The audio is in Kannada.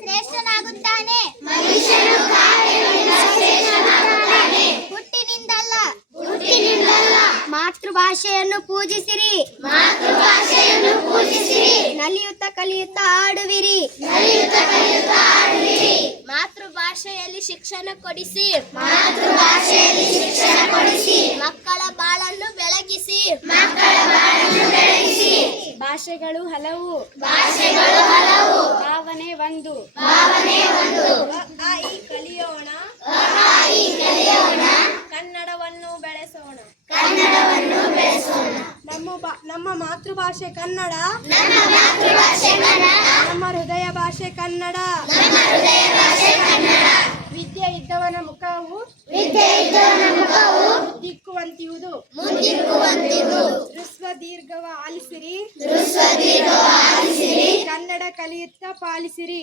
ಶ್ರೇಷ್ಠನಾಗುತ್ತಾನೆ. ಹುಟ್ಟಿನಿಂದಲ್ಲ ಮಾತೃಭಾಷೆಯನ್ನು ಪೂಜಿಸಿರಿ. ನಲಿಯುತ್ತ ಕಲಿಯುತ್ತಾ ಆಡುವಿರಿ. ಮಾತೃಭಾಷೆಯಲ್ಲಿ ಶಿಕ್ಷಣ ಕೊಡಿಸಿ. ಮಕ್ಕಳ ಬಾಳನ್ನು ಬೆಳಗಿಸಿ. ಭಾಷೆಗಳು ಹಲವು, ಭಾವನೆ ಒಂದು. ಈ ಕಲಿಯೋಣ, ಕನ್ನಡವನ್ನು ಬೆಳೆಸೋಣ. ನಮ್ಮ ಮಾತೃಭಾಷೆ ಕನ್ನಡ, ನಮ್ಮ ಹೃದಯ ಭಾಷೆ ಕನ್ನಡ. ವಿದ್ಯೆ ಇದ್ದವನ ಮುಖವು ದಿಕ್ಕುವಂತಿಯುವುದು. ಹೃಸ್ವ ದೀರ್ಘವ ಆಲಿಸಿರಿ. ಕನ್ನಡ ಕಲಿಯುತ್ತಾ ಪಾಲಿಸಿರಿ.